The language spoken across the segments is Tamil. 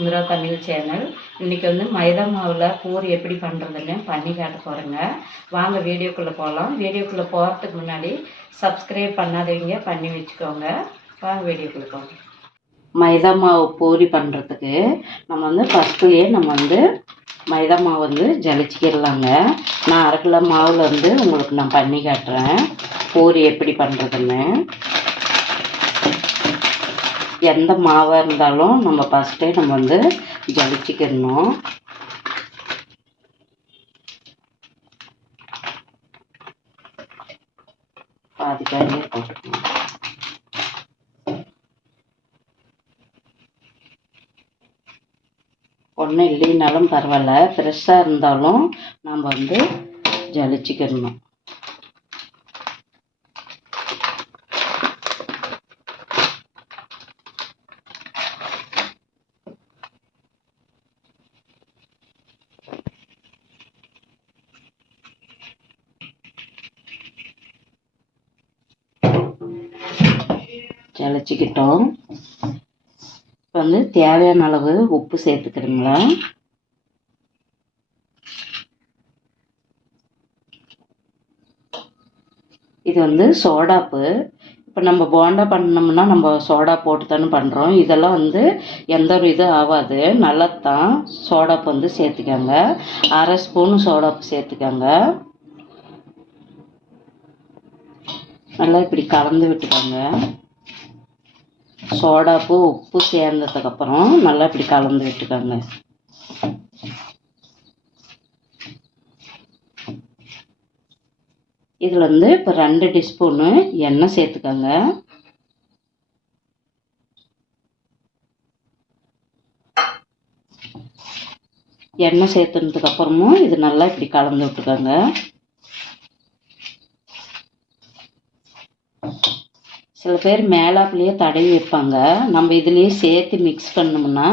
சுந்தரா தமிழ் சேனல். இன்னைக்கு வந்து மைதா மாவில் பூரி எப்படி பண்ணுறதுன்னு பண்ணி காட்ட போகிறேங்க வாங்க வீடியோக்குள்ளே போகலாம் வீடியோக்குள்ளே போகிறதுக்கு முன்னாடி சப்ஸ்கிரைப் பண்ணாதவங்க பண்ணி வச்சுக்கோங்க. வாங்க வீடியோக்குள்ளே போங்க மைதா மாவு பூரி பண்ணுறதுக்கு நம்ம வந்து ஃபஸ்ட்டுலேயே நம்ம வந்து மைதா மாவு வந்து ஜலிச்சிக்கிடலாங்க. நான் அரை கிலோ மாவில் வந்து உங்களுக்கு நான் பண்ணி காட்டுறேன். பூரி எப்படி பண்ணுறதுன்னு எந்த மாவாக இருந்தாலும் நம்ம ஃபஸ்ட்டே நம்ம வந்து ஜலிச்சிக்கிடணும். பாதி பாதியாக போட்டுக்கணும். ஒன்றும் இல்லைனாலும் பரவாயில்ல. ஃப்ரெஷ்ஷாக இருந்தாலும் நம்ம வந்து ஜலிச்சிக்கிடணும் ஜலிச்சிக்கிட்டோம் இப்போ வந்து தேவையான அளவு உப்பு சேர்த்துக்கிறீங்களா? இது வந்து சோடாப்பு இப்போ நம்ம போண்டா பண்ணோம்னா நம்ம சோடா போட்டு தானே பண்ணுறோம் இதெல்லாம் வந்து எந்த ஒரு இது ஆகாது நல்லா தான் சோடாப்பு வந்து சேர்த்துக்கோங்க. அரை ஸ்பூன் சோடாப்பு சேர்த்துக்கோங்க. நல்லா இப்படி கலந்து விட்டுக்கோங்க. சோடாப்பு உப்பு சேர்ந்ததுக்கப்புறம் நல்லா இப்படி கலந்து விட்டுக்கோங்க. இதில் வந்து இப்போ ரெண்டு டீஸ்பூனு எண்ணெய் சேர்த்துக்கோங்க. எண்ணெய் சேர்த்துனதுக்கு அப்புறமும் இது நல்லா இப்படி கலந்து விட்டுக்கோங்க. சில பேர் மேலாப்புலேயே தடவி வைப்பாங்க. நம்ம இதுலேயே சேர்த்து மிக்ஸ் பண்ணோம்னா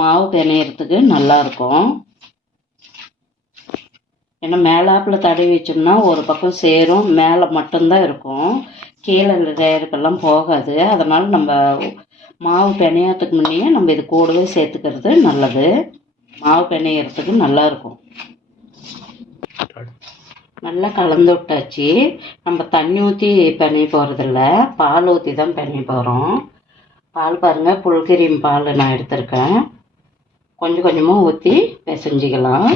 மாவு பிணையறதுக்கு நல்லாயிருக்கும். ஏன்னா மேலாப்பில் தடவி வச்சோம்னா ஒரு பக்கம் சேரும் மேலே மட்டும்தான் இருக்கும். கீழே லேயருக்கெல்லாம் போகாது. அதனால் நம்ம மாவு பிணையறதுக்கு முன்னையே நம்ம இது கூடவே சேர்த்துக்கிறது நல்லது. மாவு பிணையறதுக்கு நல்லாயிருக்கும். நல்லா கலந்து விட்டாச்சு. நம்ம தண்ணி ஊற்றி பிணைய போகிறதில்ல பால் ஊற்றி தான் பிணைய போகிறோம் பால் பாருங்கள் புல்கிரீம் பால் நான் எடுத்திருக்கேன். கொஞ்சம் கொஞ்சமாக ஊற்றி பிசைஞ்சிக்கலாம்.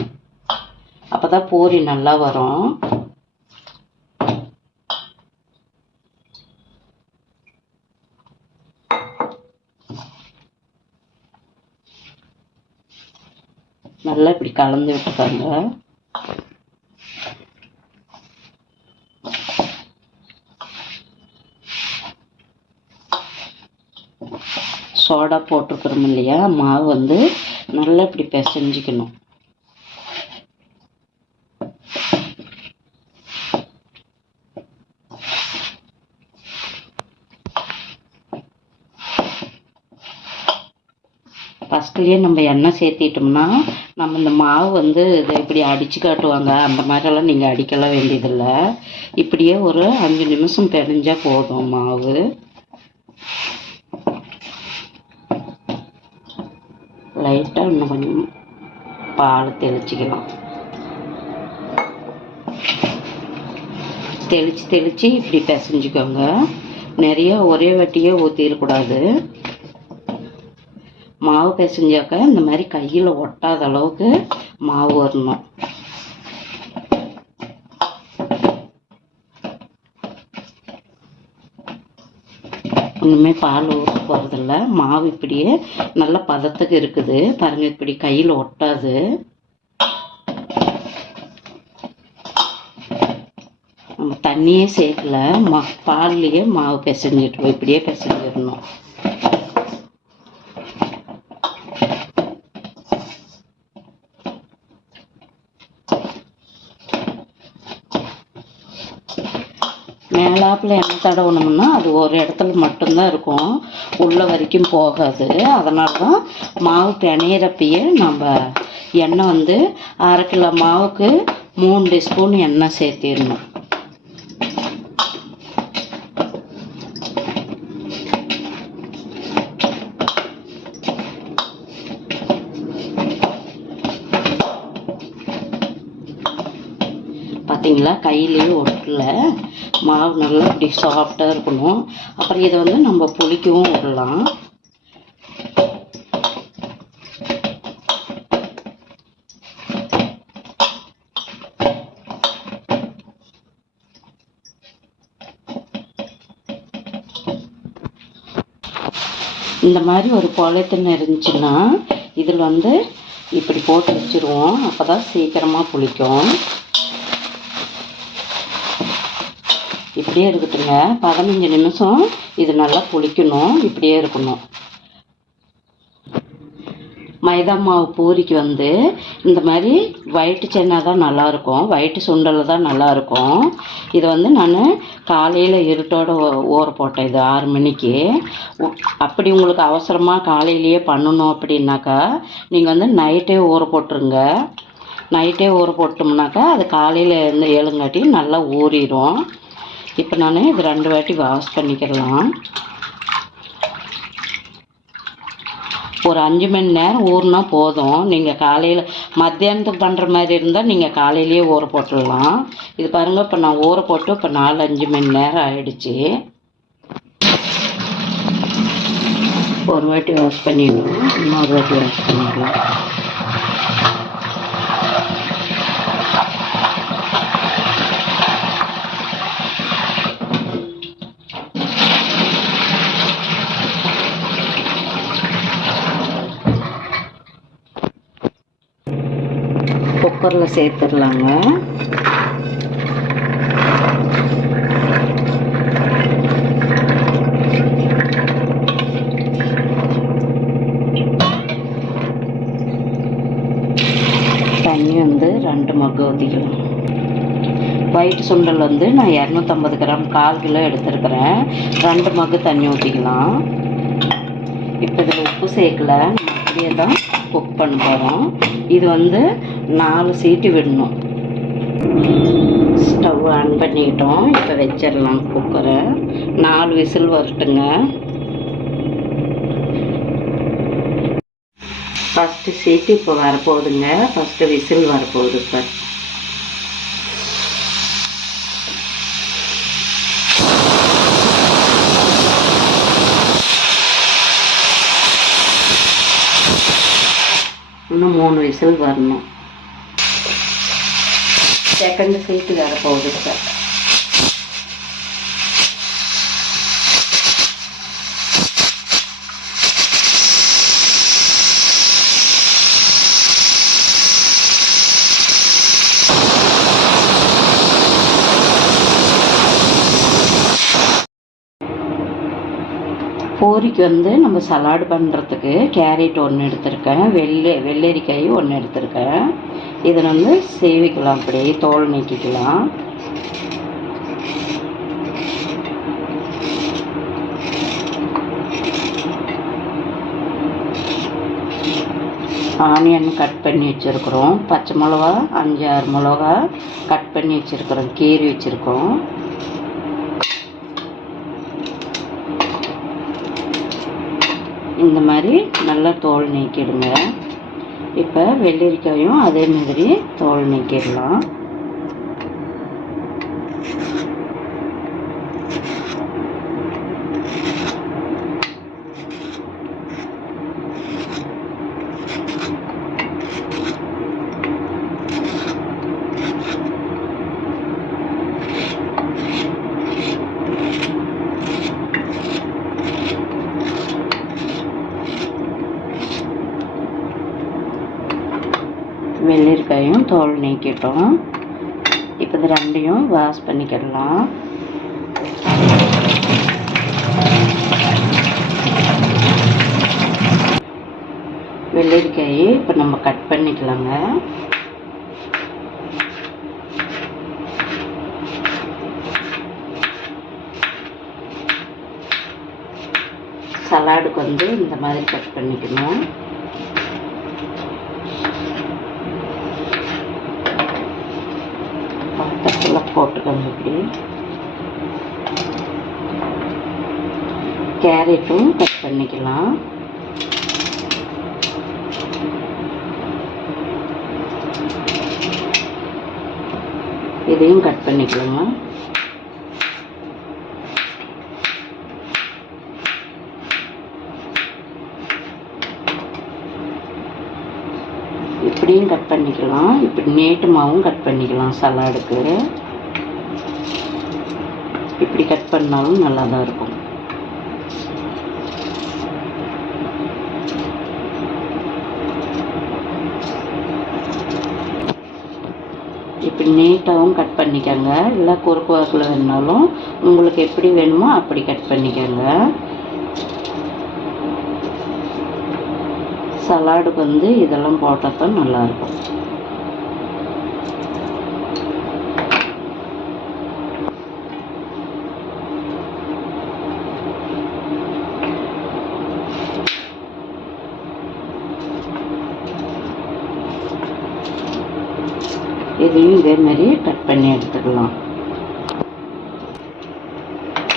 அப்போ தான் பூரி நல்லா வரும். நல்லா இப்படி கலந்து விட்டுக்காங்க சோடா போட்டிருக்கிறோம் இல்லையா? மாவு வந்து நல்லா இப்படி பிசைஞ்சிக்கணும். ஃபஸ்ட்லேயே நம்ம எண்ணெய் சேர்த்திட்டோம்னா நம்ம இந்த மாவு வந்து இதை இப்படி அடித்து காட்டுவாங்க. அந்த மாதிரியெல்லாம் நீங்கள் அடிக்கலாம் வேண்டியதில்லை. இப்படியே ஒரு அஞ்சு நிமிஷம் பிணைஞ்சால் போதும் மாவு. லைட்டாக இன்னும் கொஞ்சம் பால் தெளிச்சிக்கலாம். தெளித்து தெளித்து இப்படி பிசைஞ்சிக்கோங்க. நிறைய ஒரே வட்டியே ஊற்றிடக்கூடாது மாவு பிசைஞ்சாக்க இந்த மாதிரி கையில் ஒட்டாத அளவுக்கு மாவு வரணும். ஒன்றுமே பால் ஊற்ற போகிறதில்ல மாவு இப்படியே நல்ல பதத்துக்கு இருக்குது. பாருங்கள் இப்படி கையில் ஒட்டாது. நம்ம தண்ணியே சேர்க்கல. மா பால்லையே மாவு பிசைஞ்சிட்டு இப்படியே பிசைஞ்சிடணும். மேலாப்பில் என்ன தடவணும்னா அது ஒரு இடத்துல மட்டும்தான் இருக்கும். உள்ள வரைக்கும் போகாது. அதனால தான் மாவு பிணையிறப்பயே நம்ம எண்ணெய் வந்து அரை கிலோ மாவுக்கு மூணு டீஸ்பூன் எண்ணெய் சேர்த்திடணும். பார்த்தீங்களா கையிலேயே ஒட்டலை. மாவு நல்லா இப்படி சாஃப்டாக இருக்கணும். அப்புறம் இதை வந்து நம்ம புளிக்கவும் விடலாம். இந்த மாதிரி ஒரு பாலித்தீன் இருந்துச்சுன்னா இதில் வந்து இப்படி போட்டு வச்சுருவோம். அப்போ தான் சீக்கிரமாக புளிக்கும். இப்படியே இருக்கட்டுங்க பதினஞ்சு நிமிஷம் இது நல்லா புளிக்கணும். இப்படியே இருக்கணும். மைதா மாவு பூரிக்கு வந்து இந்த மாதிரி வயிட்டு சென்னா தான் நல்லாயிருக்கும். வயிட்டு சுண்டல் தான் நல்லாயிருக்கும். இது வந்து நான் காலையில் இருட்டோட ஊற போட்டேன். இது ஆறு மணிக்கு. அப்படி உங்களுக்கு அவசரமாக காலையிலேயே பண்ணணும் அப்படின்னாக்கா நீங்கள் வந்து நைட்டே ஊற போட்டுருங்க. நைட்டே ஊற போட்டோம்னாக்கா அது காலையில் இருந்து ஏழுங்காட்டி நல்லா ஊறிடும் இப்போ நான் இது ரெண்டு வாட்டி வாஷ் பண்ணிக்கிடலாம். ஒரு அஞ்சு மணி நேரம் ஊறினா போதும். நீங்கள் காலையில் மத்தியானத்துக்கு பண்ணுற மாதிரி இருந்தால் நீங்கள் காலையிலேயே ஊற போட்டுடலாம். இது பாருங்கள் இப்போ நான் ஊற போட்டு இப்போ நாலு அஞ்சு மணி நேரம் ஆயிடுச்சு. ஒரு வாட்டி வாஷ் பண்ணிடணும் இன்னொரு வாட்டி வாஷ் பண்ணிடலாம். குக்கரில் சேர்த்துடலாங்க. தண்ணி வந்து ரெண்டு மக்கு ஊற்றிக்கலாம் ஒயிட் சுண்டல் வந்து நான் இரநூத்தம்பது கிராம் கால் கிலோ எடுத்துருக்கிறேன். ரெண்டு மக்கு தண்ணி ஊற்றிக்கலாம் இப்போ இதில் உப்பு சேர்க்கல. அப்படியே தான் குக் பண்ண போகிறோம் இது வந்து நாலு சீட்டு விடணும். ஸ்டவ் ஆன் பண்ணிக்கிட்டோம் இப்போ வச்சிடலாம் குக்கரை நாலு விசில் வரட்டுங்க. ஃபஸ்ட்டு சீட்டு இப்போ வரப்போகுதுங்க. ஃபஸ்ட்டு விசில் வரப்போகுது இப்போ. இன்னும் மூணு விசில் வரணும். செகண்ட் சீட்டு வரப்போகுது இப்போ பூரிக்கு வந்து நம்ம சலாடு பண்ணுறதுக்கு கேரட் ஒன்று எடுத்திருக்கேன் வெள்ளை வெள்ளரிக்காய் ஒன்று எடுத்திருக்கேன். இதை வந்து சேவிக்கலாம் அப்படியே தோல் நீக்கிக்கலாம் ஆனியன் கட் பண்ணி வச்சுருக்குறோம். பச்சை மிளகா அஞ்சு ஆறு மிளகா கட் பண்ணி வச்சுருக்குறோம். கீரி வச்சுருக்கோம். இந்த மாதிரி நல்லா தோல் நீக்கிடுங்க. இப்போ வெள்ளரிக்காயும் அதே மாதிரி தோல் நீக்கிடலாம் வெள்ளரிக்காயும் தோல் நீக்கிட்டோம் இப்போ இது ரெண்டையும் வாஷ் பண்ணிக்கிடலாம் வெள்ளரிக்காயை இப்போ நம்ம கட் பண்ணிக்கலாங்க. சலாடுக்கு வந்து இந்த மாதிரி கட் பண்ணிக்கணும். பக்கத்தில் போட்டுக்கோங்க இப்படி. கேரட்டும் கட் பண்ணிக்கலாம். இதையும் கட் பண்ணிக்கலாங்க இப்படியும் கட் பண்ணிக்கலாம். இப்படி நீட்டமாகவும் கட் பண்ணிக்கலாம். சலாடுக்கு இப்படி கட் பண்ணாலும் நல்லா தான் இருக்கும். இப்படி நீட்டாகவும் கட் பண்ணிக்கோங்க. இல்லை குறுக்கு வாக்கில் வேணுனாலும் உங்களுக்கு எப்படி வேணுமோ அப்படி கட் பண்ணிக்கோங்க. சலாடுக்கு வந்து இதெல்லாம் போட்டால் தான் நல்லாயிருக்கும் இதையும் இதே மாதிரி கட் பண்ணி எடுத்துக்கலாம்.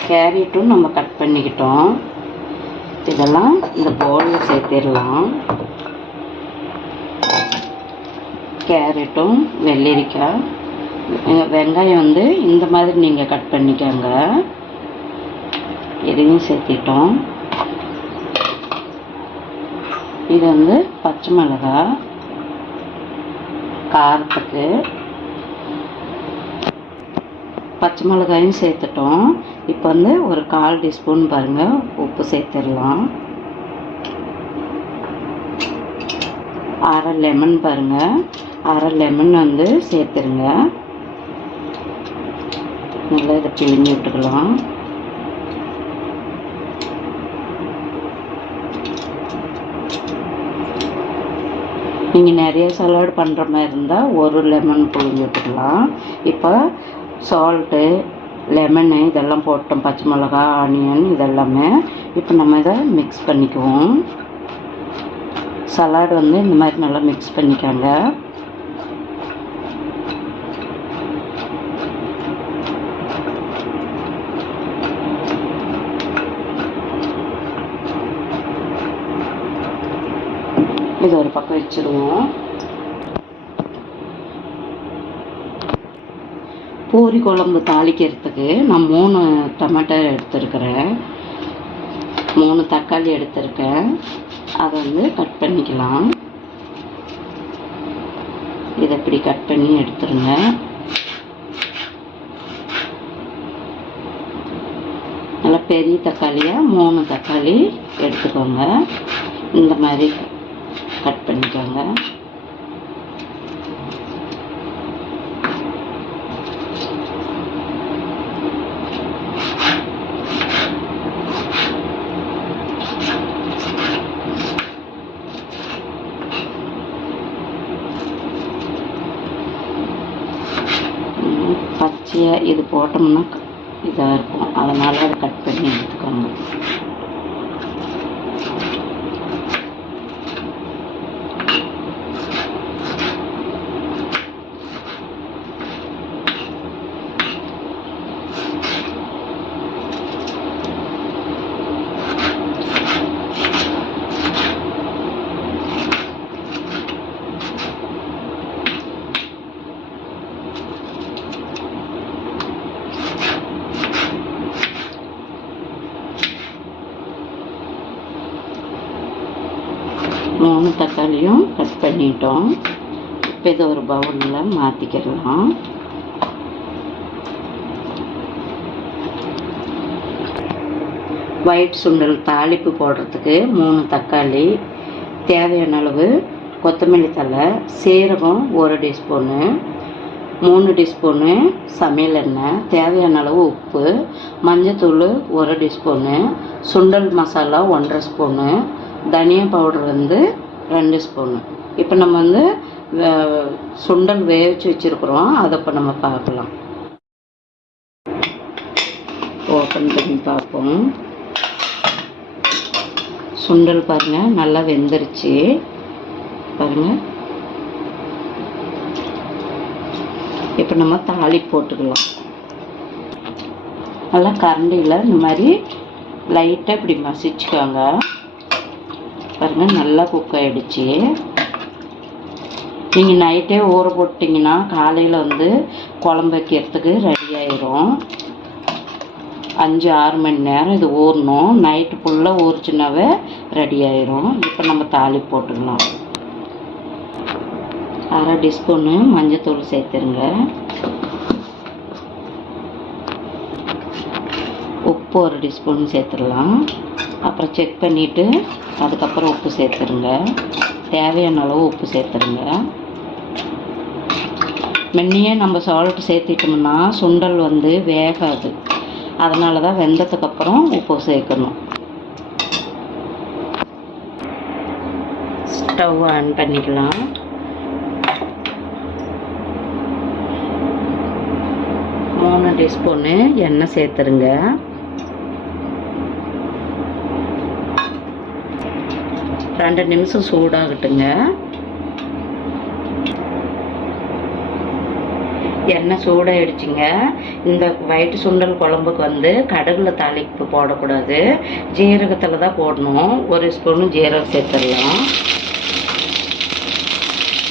கேரட்டும் நம்ம கட் பண்ணிக்கிட்டோம். இதெல்லாம் இந்த பவுலில் சேர்த்திடலாம். கேரட்டும் வெள்ளரிக்காய். வெ- வெங்காயம் வந்து இந்த மாதிரி நீங்கள் கட் பண்ணிக்கோங்க. இதையும் சேர்த்திட்டோம். இது வந்து பச்சை மிளகாய். காரத்துக்கு பச்சை மிளகாயும் சேர்த்துட்டோம். இப்போ வந்து ஒரு கால் டீஸ்பூன் பாருங்கள் உப்பு சேர்த்துடலாம். அரை லெமன் பாருங்கள் அரை லெமன் வந்து சேர்த்துருங்க. நல்லா இதை பிழிஞ்சு விட்டுக்கலாம். நீங்கள் நிறைய சலாட் பண்ணுற மாதிரி இருந்தால் ஒரு லெமன் புழிஞ்சு விட்டுக்கலாம். இப்போ சால்ட்டு லெமனு இதெல்லாம் போட்டோம். பச்சை மிளகா ஆனியன் இதெல்லாமே இப்போ நம்ம இதை மிக்ஸ் பண்ணிக்குவோம். சலாட் வந்து இந்த மாதிரி நல்லா மிக்ஸ் பண்ணிக்கோங்க. இது ஒரு பக்கம் வச்சுருவோம். பூரி குழம்பு தாளிக்கிறதுக்கு நான் மூணு டமாட்டோ எடுத்துருக்கிறேன். மூணு தக்காளி எடுத்திருக்கேன். அதை வந்து கட் பண்ணிக்கலாம். இதை இப்படி கட் பண்ணி எடுத்துருங்க. நல்லா பெரிய தக்காளியாக மூணு தக்காளி எடுத்துக்கோங்க. இந்த மாதிரி கட் பண்ணிக்கோங்க. பச்சையாக இது போட்டோம்னா இதாக இருக்கும். அதனால் அது கட் பண்ணி எடுத்துக்கோங்க மூணு தக்காளியும் கட் பண்ணிட்டோம் இப்போ இதை ஒரு பவுலில் மாற்றிக்கிடலாம் ஒயிட் சுண்டல் தாளிப்பு போடுறதுக்கு மூணு தக்காளி தேவையான அளவு கொத்தமல்லி தழை சீரகம் ஒரு டீஸ்பூனு மூணு டீஸ்பூனு சமையல் எண்ணெய் தேவையான அளவு உப்பு மஞ்சத்தூள் ஒரு டீஸ்பூனு சுண்டல் மசாலா ஒன்றரை ஸ்பூனு தனியா பவுடர் வந்து ரெண்டு ஸ்பூனு. இப்போ நம்ம வந்து சுண்டல் வேவிச்சு வச்சுருக்குறோம். அதை இப்போ நம்ம பார்க்கலாம். ஓப்பன் பண்ணி பார்ப்போம். சுண்டல் பாருங்கள் நல்லா வெந்துருச்சு. பாருங்கள் இப்போ நம்ம தாளி போட்டுக்கலாம். நல்லா கரண்டியில் இந்த மாதிரி லைட்டாக இப்படி மசிச்சுக்கோங்க. பாருங்க நல்லா குக் ஆயிடுச்சு. நீங்கள் நைட்டே ஊற போட்டிங்கன்னா காலையில் வந்து குழம்பு வைக்கிறதுக்கு ரெடி ஆயிரும். அஞ்சு ஆறு மணி நேரம் இது ஊறணும். நைட்டு ஃபுல்லாக ஊறிச்சுனாவே ரெடி ஆயிரும். இப்போ நம்ம தாளி போட்டுக்கலாம். அரை டிஸ்பூனு மஞ்சத்தூள் சேர்த்துருங்க. உப்பு ஒரு டிஸ்பூன் சேர்த்துடலாம். அப்புறம் செக் பண்ணிவிட்டு அதுக்கப்புறம் உப்பு சேர்த்துருங்க. தேவையான அளவு உப்பு சேர்த்துருங்க. முன்னையே நம்ம சால்ட் சேர்த்திட்டோம்னா சுண்டல் வந்து வேகாது. அதனால தான் வெந்ததுக்கப்புறம் உப்பு சேர்க்கணும். ஸ்டவ் ஆன் பண்ணிக்கலாம். மூணு டீஸ்பூனு எண்ணெய் சேர்த்துருங்க. ரெண்டு நிமிஷம் சூடாகட்டுங்க. எண்ணெய் சூடாயிடுச்சுங்க. இந்த வயிற்று சுண்டல் குழம்புக்கு வந்து கடுகுல தாளிப்பு போடக்கூடாது. ஜீரகத்தில் தான் போடணும். ஒரு ஸ்பூனு ஜீரகம் சேர்த்துடலாம்.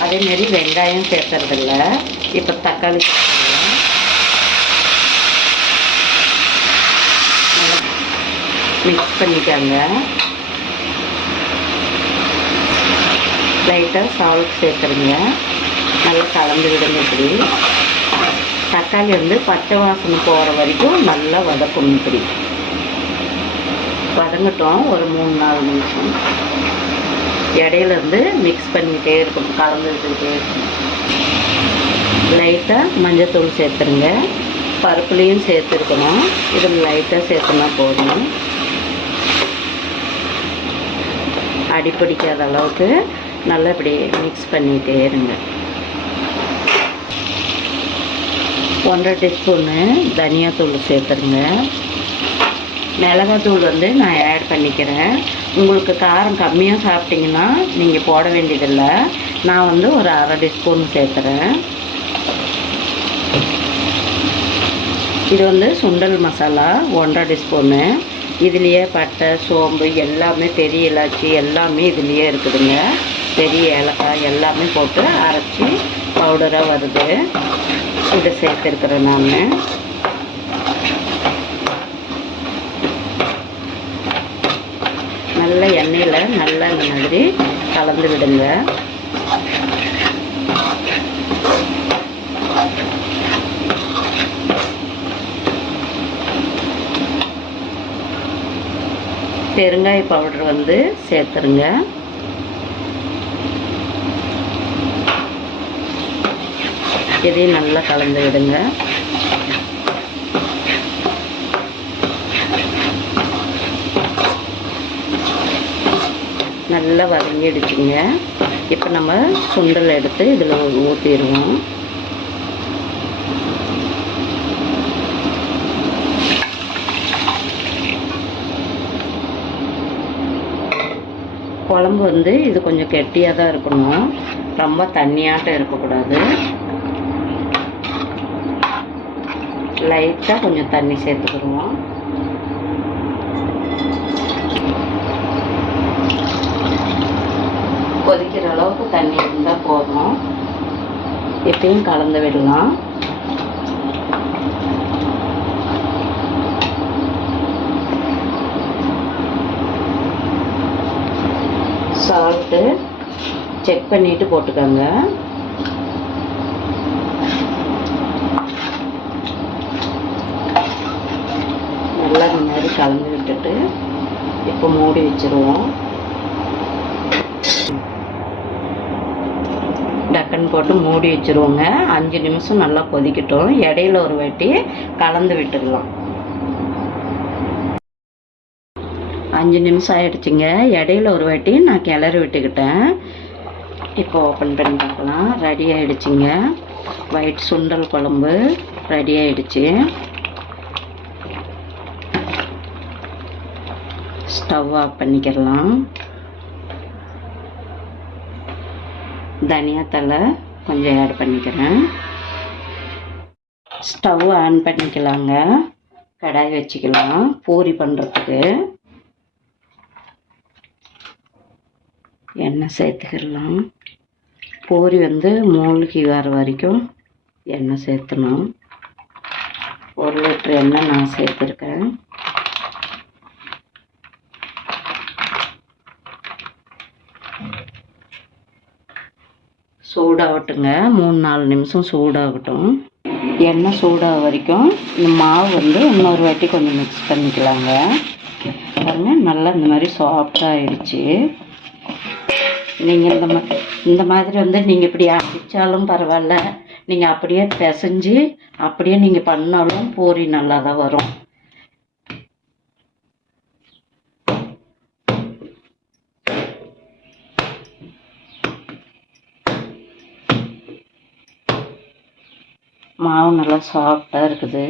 அதேமாரி வெங்காயம் சேர்த்துறதில்ல. இப்போ தக்காளி மிக்ஸ் பண்ணிக்கோங்க. லைட்டாக சால்ட் சேர்த்துருங்க நல்லா கலந்து விடுங்க இப்படி. தக்காளி வந்து பச்சை வாசனை போகிற வரைக்கும் நல்லா வதக்கணும் இப்படி. வதங்கட்டும் ஒரு மூணு நாலு நிமிஷம். இடையில இருந்து மிக்ஸ் பண்ணிக்கிட்டே இருக்கணும் கலந்து விட்டுக்கிட்டே இருக்கணும். லைட்டாக மஞ்சத்தூள் சேர்த்துருங்க. பருப்புலேயும் சேர்த்துருக்கணும். இது லைட்டாக சேர்த்துனா போதும். அடிப்பிடிக்காத அளவுக்கு நல்லா இப்படி மிக்ஸ் பண்ணிகிட்டே இருங்க. ஒன்றரை டீஸ்பூனு தனியாத்தூள் சேர்த்துருங்க. மிளகாத்தூள் வந்து நான் ஆட் பண்ணிக்கிறேன். உங்களுக்கு காரம் கம்மியாக சாப்பிட்டீங்கன்னா நீங்கள் போட வேண்டியதில்லை. நான் வந்து ஒரு அரை டீஸ்பூன் சேர்த்துறேன். இது வந்து சுண்டல் மசாலா ஒன்றரை டீஸ்பூனு. இதுலேயே பட்டை சோம்பு எல்லாமே பெரிய இலாச்சி எல்லாமே இதுலேயே இருக்குதுங்க. பெரிய ஏலக்காய் எல்லாமே போட்டு அரைச்சி பவுடராக வருது. இதை சேர்த்துருக்குறேன் நான். நல்ல எண்ணெயில் நல்லா இந்த மாதிரி கலந்து விடுங்க. பெருங்காய பவுடர் வந்து சேர்த்துருங்க. இதையும் நல்லா கலந்து விடுங்க. நல்லா வதங்கிடுச்சுங்க இப்போ நம்ம சுண்டல் எடுத்து இதில் ஊற்றிடுவோம் குழம்பு வந்து இது கொஞ்சம் கெட்டியாக தான் இருக்கணும். ரொம்ப தண்ணியாட்டம் இருக்கக்கூடாது. லைட்டாக கொஞ்சம் தண்ணி சேர்த்துக்கிடுவோம் கொதிக்கிற அளவுக்கு தண்ணி இருந்தால் போதும். எப்பயும் கலந்து விடலாம். சால்ட்டு செக் பண்ணிட்டு போட்டுக்கோங்க. நல்லா இந்த மாதிரி கலந்து விட்டுட்டு இப்போ மூடி வச்சிருவோம். டக்குன்னு போட்டு மூடி வச்சிருவோங்க. அஞ்சு நிமிஷம் நல்லா கொதிக்கட்டும். இடையில ஒரு வாட்டி கலந்து விட்டுடலாம். அஞ்சு நிமிஷம் ஆயிடுச்சுங்க. இடையில ஒரு வாட்டி நான் கிளறி விட்டுக்கிட்டேன். இப்போ ஓப்பன் பண்ணி பார்க்கலாம். ரெடி ஆயிடுச்சுங்க. ஒயிட் சுண்டல் குழம்பு ரெடி ஆயிடுச்சு. ஸ்டவ் ஆஃப் பண்ணிக்கிறலாம் தனியாத்தலை கொஞ்சம் ஆட் பண்ணிக்கிறேன். ஸ்டவ் ஆன் பண்ணிக்கலாங்க. கடாய் வச்சுக்கலாம். பூரி பண்ணுறதுக்கு எண்ணெய் சேர்த்துக்கிடலாம். பூரி வந்து மூழ்கி வர வரைக்கும் எண்ணெய் சேர்த்தணும். ஒரு லிட்டர் எண்ணெய் நான் சேர்த்துருக்கேன். சூடாகட்டுங்க. மூணு நாலு நிமிஷம் சூடாகட்டும். எண்ணெய் சூடாக வரைக்கும் இந்த மாவு வந்து இன்னொரு வாட்டி கொஞ்சம் மிக்ஸ் பண்ணிக்கலாங்க. பாருங்க நல்லா இந்த மாதிரி சாஃப்டாக ஆயிடுச்சு. நீங்கள் இந்த மா இந்த மாதிரி வந்து நீங்கள் இப்படி அடித்தாலும் பரவாயில்ல. நீங்கள் அப்படியே பிசைஞ்சு அப்படியே நீங்கள் பண்ணாலும் பூரி நல்லா தான் வரும். மாவு நல்லா சாஃப்டாக இருக்குது.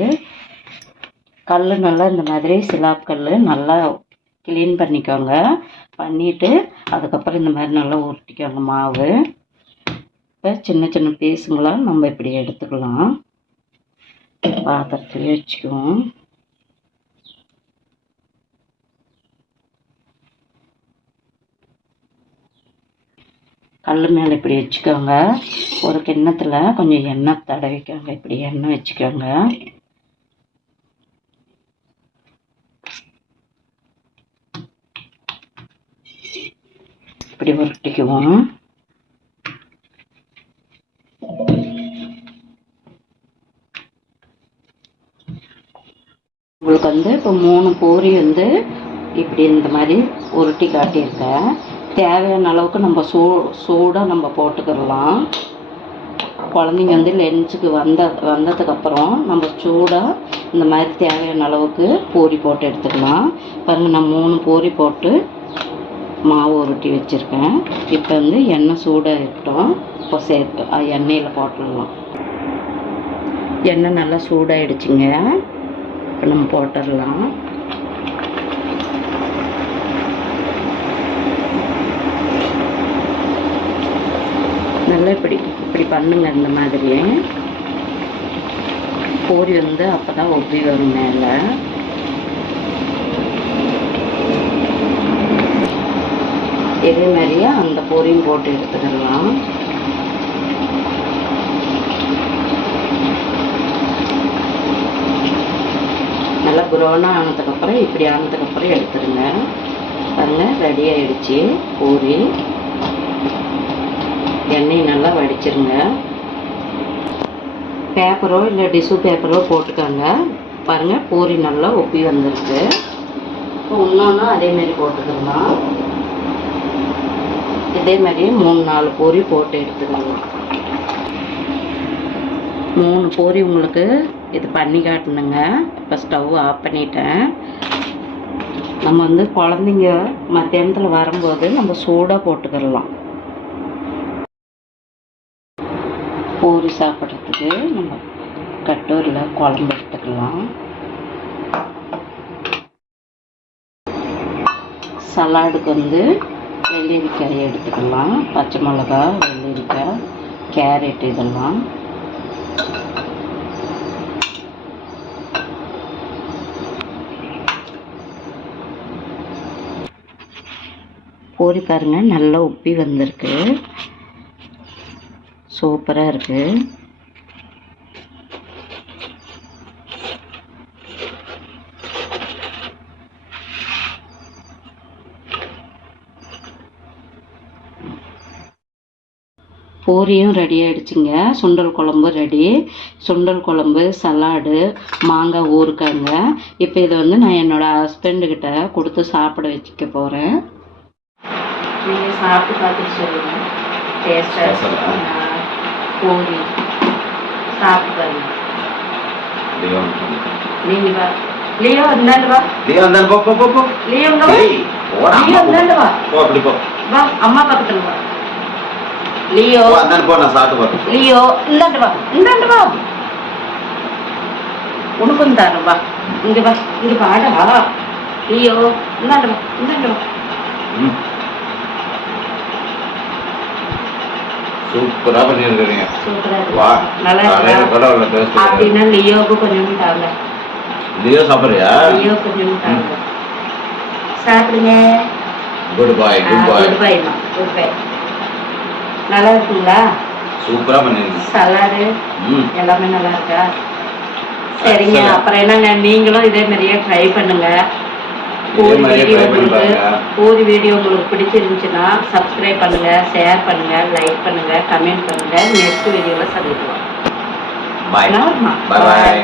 கல் நல்லா இந்த மாதிரி சிலாப் கல் நல்லா க்ளீன் பண்ணிக்கோங்க. பண்ணிவிட்டு அதுக்கப்புறம் இந்த மாதிரி நல்லா உருட்டிக்கோங்க மாவு. இப்போ சின்ன சின்ன பீஸுங்களாம் நம்ம இப்படி எடுத்துக்கலாம். பாத்திரத்துலேயே வச்சுக்குவோம். கல் மேலே இப்படி வச்சுக்கோங்க. ஒரு கிண்ணத்தில் கொஞ்சம் எண்ணெய் தடவிக்கோங்க. இப்படி எண்ணெய் வச்சுக்கோங்க. இப்படி உருட்டிக்குவோம். உங்களுக்கு வந்து இப்போ மூணு பூரி வந்து இப்படி இந்த மாதிரி உருட்டி காட்டியிருக்கேன். தேவையான அளவுக்கு நம்ம சூ சூடாக நம்ம போட்டுக்கிடலாம். குழந்தைங்க வந்து லென்ஸுக்கு வந்த வந்ததுக்கப்புறம் நம்ம சூடாக இந்த மாதிரி தேவையான அளவுக்கு பூரி போட்டு எடுத்துக்கலாம். பாருங்கள் நான் மூணு பூரி போட்டு மாவு உருட்டி வச்சுருக்கேன். இப்போ வந்து எண்ணெய் சூடாக இருக்கட்டும். இப்போ சேர்த்து எண்ணெயில் போட்டுடலாம். எண்ணெய் நல்லா சூடாகிடுச்சிங்க இப்போ நம்ம போட்டுடலாம். நல்லா இப்படி இப்படி பண்ணுங்க இந்த மாதிரியே. பூரி வந்து அப்போ தான் ஒப்பி வரும் மேலே. இதே மாதிரியே அந்த பூரியும் போட்டு எடுத்துடலாம். நல்லா குரோனா ஆனதுக்கப்புறம் இப்படி ஆனதுக்கப்புறம் எடுத்துருங்க பாருங்கள் ரெடி ஆயிடுச்சு பூரி எண்ணெய் நல்லா வடிச்சிருங்க. பேப்பரோ இல்லை டிஷ்யூ பேப்பரோ போட்டுக்கோங்க. பாருங்கள் பூரி நல்லா ஒப்பி வந்திருக்கு. இப்போ இன்னொன்று அதேமாரி போட்டுக்கலாம். இதே மூணு நாலு பூரி போட்டு எடுத்துக்கலாம் மூணு பூரி உங்களுக்கு இது பண்ணி காட்டணுங்க. இப்போ ஸ்டவ் ஆஃப் பண்ணிட்டேன். நம்ம வந்து குழந்தைங்க மத்தியானத்தில் வரும்போது நம்ம சூடாக போட்டுக்கிடலாம். பூரி சாப்பிட்றதுக்கு நம்ம கட்டூரில் குழம்பு எடுத்துக்கலாம். சலாடுக்கு வந்து வெள்ளரிக்காய் எடுத்துக்கலாம். பச்சை மிளகா வெள்ளரிக்காய் கேரட் இதெல்லாம். பூரி பாருங்கள் நல்லா உப்பி வந்திருக்கு. சூப்பராக இருக்கு. பூரியும் ரெடி ஆயிடுச்சுங்க. சுண்டல் குழம்பு ரெடி சுண்டல் குழம்பு சலாடு மாங்காய் ஊறுக்காங்க இப்போ இதை வந்து நான் என்னோட ஹஸ்பண்டுக்கிட்ட கொடுத்து சாப்பிட வச்சுக்க போகிறேன் நீங்கள் சாப்பிட்டு பார்த்துட்டு சொல்லுங்கள் டேஸ்டாக பூரி சாப்பிட்டு பாருங்க லியோன் நீங்கள் வா. லியோ இந்தாண்டு வா. லியோன் தான் போ போ போ போ. லியோ போடா, லியோ அம்மா இந்தாண்டு வா. போ அப்படி போ. வா அம்மா பக்கத்துல வா. லியோ. போ அந்தாண்ட போ நான் சாப்பிட்டு போறேன் லியோ இந்தாண்டு வா. இந்தாண்டு வா. உனக்கும் தரேன் வா. இங்க வா இங்க வாடா லியோ இந்தாண்டு வா இந்தாண்டு வா. சூப்பரா பண்ணிருக்கீங்க வா நல்லா டேஸ்ட் கொஞ்சம் தாங்க லியோ சாப்பிடுறியா? லியோ கொஞ்சம் தாங்க சாப்பிடுங்க. Good boy good boy good bye good bye நல்லா இருக்குங்களா? சூப்பரா பண்ணிருக்கீங்க சலாடு. எல்லாமே நல்லா இருக்கா? சரிங்க. அப்புறம் என்னங்க? நீங்களும் இதே மாதிரியே ட்ரை பண்ணுங்க. பூரி வீடியோ உங்களுக்கு. பூரி வீடியோ உங்களுக்கு பிடிச்சிருந்துச்சுன்னா சப்ஸ்கிரைப் பண்ணுங்க ஷேர் பண்ணுங்க லைக் பண்ணுங்க கமெண்ட் பண்ணுங்க நெக்ஸ்ட் வீடியோவில் சந்திக்கலாம் பாய். பாய்